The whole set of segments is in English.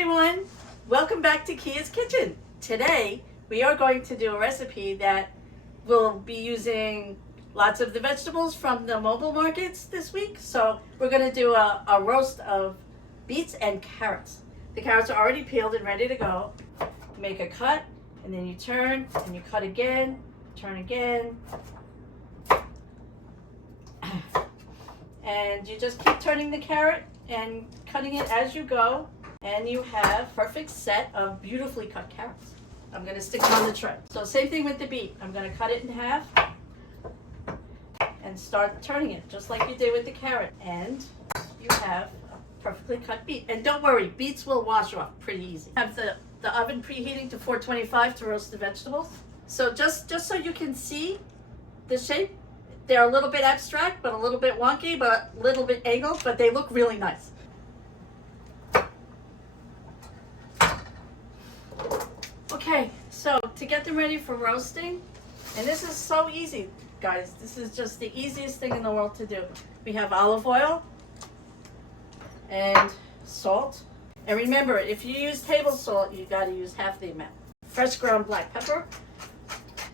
everyone, welcome back to Kia's Kitchen. Today we are going to do a recipe that will be using lots of the vegetables from the mobile markets this week. So we're going to do a roast of beets and carrots. The carrots are already peeled and ready to go. Make a cut and then you turn and you cut again, turn again. And you just keep turning the carrot and cutting it as you go, and you have a perfect set of beautifully cut carrots. I'm going to stick them on the tray. So same thing with the beet. I'm going to cut it in half and start turning it just like you did with the carrot, and you have a perfectly cut beet. And don't worry, beets will wash off pretty easy. Have the oven preheating to 425 to roast the vegetables. So just so you can see the shape, they're a little bit abstract, but a little bit wonky, but a little bit angled, but they look really nice. Okay, so to get them ready for roasting, and this is so easy, guys. This is just the easiest thing in the world to do. We have olive oil and salt. And remember, if you use table salt, you got to use half the amount. Fresh ground black pepper.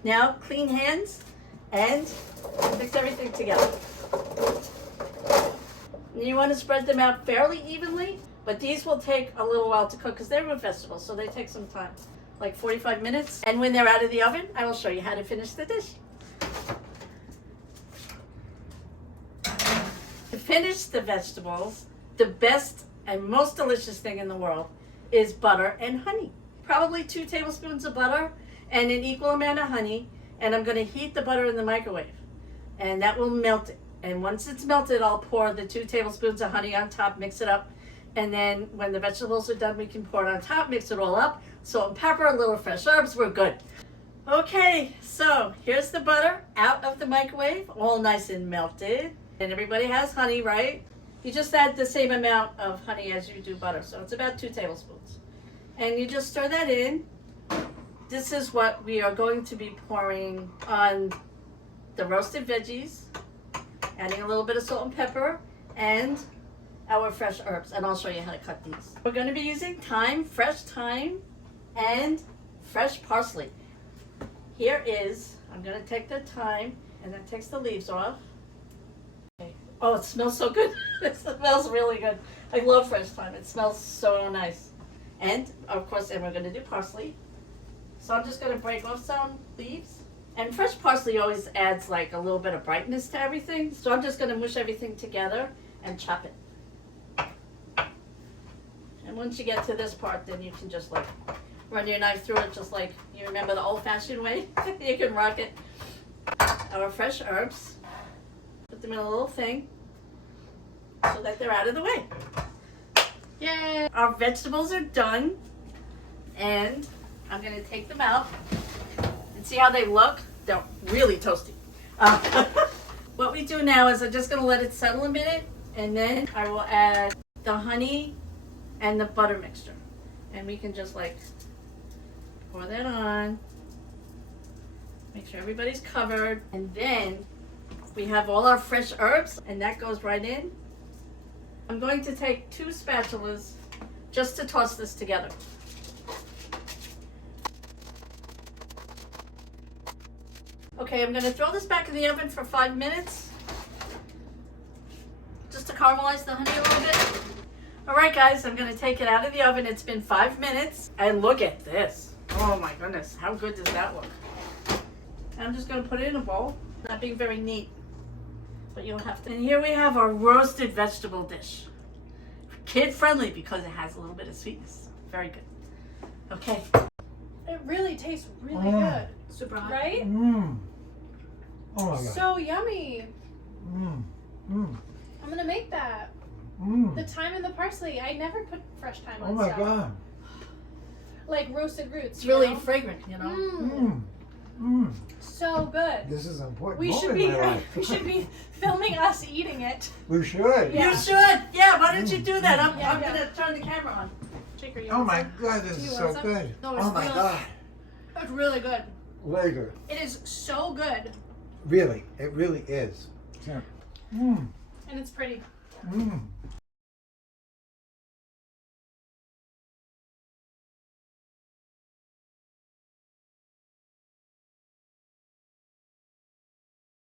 Now, clean hands and mix everything together. And you want to spread them out fairly evenly, but these will take a little while to cook because they're root vegetables, so they take some time, like 45 minutes. And when they're out of the oven, I will show you how to finish the dish. To finish the vegetables, the best and most delicious thing in the world is butter and honey. Probably 2 tablespoons of butter and an equal amount of honey. And I'm going to heat the butter in the microwave, and that will melt it. And once it's melted, I'll pour the 2 tablespoons of honey on top, mix it up, and then when the vegetables are done, we can pour it on top, mix it all up. Salt and pepper, a little fresh herbs, we're good. Okay, so here's the butter out of the microwave, all nice and melted. And everybody has honey, right? You just add the same amount of honey as you do butter, so it's about 2 tablespoons. And you just stir that in. This is what we are going to be pouring on the roasted veggies, adding a little bit of salt and pepper, and our fresh herbs. And I'll show you how to cut these. We're going to be using thyme, fresh thyme, and fresh parsley. Here is, I'm going to take the thyme, and that takes the leaves off. Okay. Oh, it smells so good. It smells really good. I love fresh thyme. It smells so nice. And, of course, then we're going to do parsley. So I'm just going to break off some leaves. And fresh parsley always adds like a little bit of brightness to everything. So I'm just going to mush everything together and chop it. And once you get to this part, then you can just like run your knife through it just like you remember the old-fashioned way. You can rock it. Our fresh herbs. Put them in a little thing so that they're out of the way. Yay! Our vegetables are done. And I'm going to take them out and see how they look. They're really toasty. What we do now is I'm just going to let it settle a minute, and then I will add the honey and the butter mixture. And we can just like pour that on. Make sure everybody's covered. And then we have all our fresh herbs, and that goes right in. I'm going to take 2 spatulas just to toss this together. Okay, I'm going to throw this back in the oven for 5 minutes, just to caramelize the honey a little bit. All right, guys, I'm going to take it out of the oven. It's been 5 minutes, and look at this. Oh my goodness, how good does that look? I'm just going to put it in a bowl. Not being very neat, but you'll have to. And here we have our roasted vegetable dish. Kid-friendly because it has a little bit of sweetness. Very good. Okay. It really tastes really good. Super hot. Right? Oh my God. So yummy. I'm gonna make that. The thyme and the parsley. I never put fresh thyme on Oh my stuff. God. Like roasted roots. It's really fragrant, you know. So good. This is an important We moment should be in my life. we should be filming us eating it. We should. Yeah. You should. Yeah, why don't you do that? I'm Yeah. going to turn the camera on. Shaker, you Oh want my some? God, this Do you is want so some? good. No, it's Oh my really- God. It's really good. Very good. It is so good. Really, it really is. Yeah. And it's pretty. Mm.